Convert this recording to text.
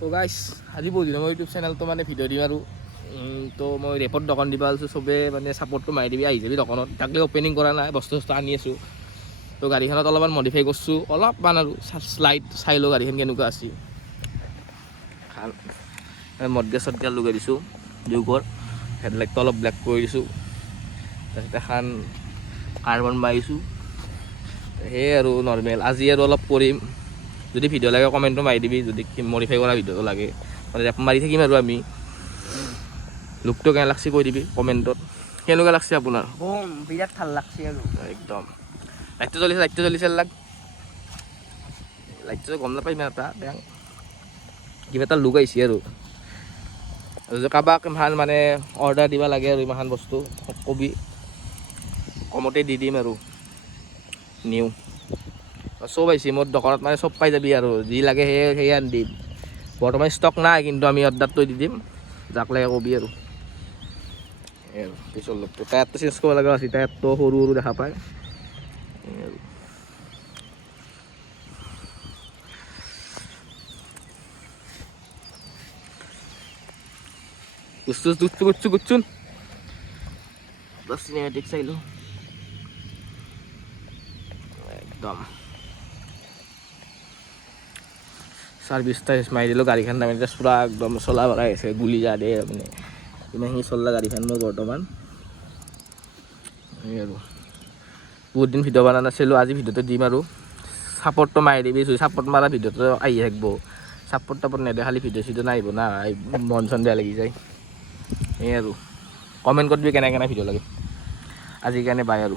তো গাইছ আজি বহুদিন মই ইউটিউব চেনেলটো মানে ভিডিঅ' দিম আৰু তো মই ৰেপত দোকান দিব আছোঁ চবে মানে ছাপৰ্টটো মাৰি দিবি আহি যাবি দোকানত তাকলে অপেনিং কৰা নাই বস্তু আনি আছোঁ তো গাড়ীখনত অলপমান মডিফাই কৰিছোঁ অলপমান আৰু শ্লাইড চাই লওঁ গাড়ীখন কেনেকুৱা আছে মদগেজ চদগেজ লগাই দিছোঁ যুগৰ হেডলাইটটো অলপ ব্লেক কৰি দিছোঁ তাৰপিছত এখন কাৰ্বন মাৰিছোঁ সেয়ে আৰু নৰ্মেল আজি আৰু অলপ কৰিম যদি ভিডিঅ' লাগে কমেণ্টটো মাৰি দিবি যদি মডিফাই কৰা ভিডিঅ'টো লাগে মানে ৰেপ মাৰি থাকিম আৰু আমি লুকটো কেনে লাগছে কৈ দিবি কমেণ্টত কেনেকুৱা লাগছে আপোনাৰ বিৰাট ভাল লাগছে আৰু একদম লাইটটো জ্বলিছে লাইটটো গম নাপাই ইমান এটা বেয়া কিবা এটা লুক আহিছে আৰু কাৰোবাক ইমান মানে অৰ্ডাৰ দিব লাগে আৰু ইমান বস্তু কবি কমতে দি দিম আৰু নিউ চব আহিছে মোৰ দোকানত মানে চব পাই যাবি আৰু যি লাগে সেয়ে আনি দিম বৰ্তমান ষ্টক নাই কিন্তু আমি অৰ্ডাৰটো দি দিম যাক লাগে কবি আৰু পিছৰ লগটো টায়াৰটো চেঞ্জ কৰিব লগা আছে টায়াৰটো সৰু সৰু দেখা পায় গুচুন চিনেমেটিক চাইলো একদম সাৰ্ভিস টাইস মাৰি দিলোঁ গাড়ীখন নামি পুৰা একদম চলা ভৰাই আছে গুলি যা দে মানে ইমানখিনি চললা গাড়ীখন মোৰ বৰ্তমান এই আৰু বহুত দিন ভিডিঅ' বনা নাছিলোঁ আজি ভিডিঅ'টো দিম আৰু ছাপৰ্টটো মাৰি দিবি ছাপৰ্ট মাৰা ভিডিঅ'টো আহি থাকিব ছাপৰ্ট টাপৰ্ট নেদে খালি ভিডিঅ' চিডিঅ' নাহিব না মন চন বেয়া লাগি যায় এই আৰু কমেণ্ট কৰিবি কেনে ভিডিঅ' লাগে আজি কাৰণে বাই আৰু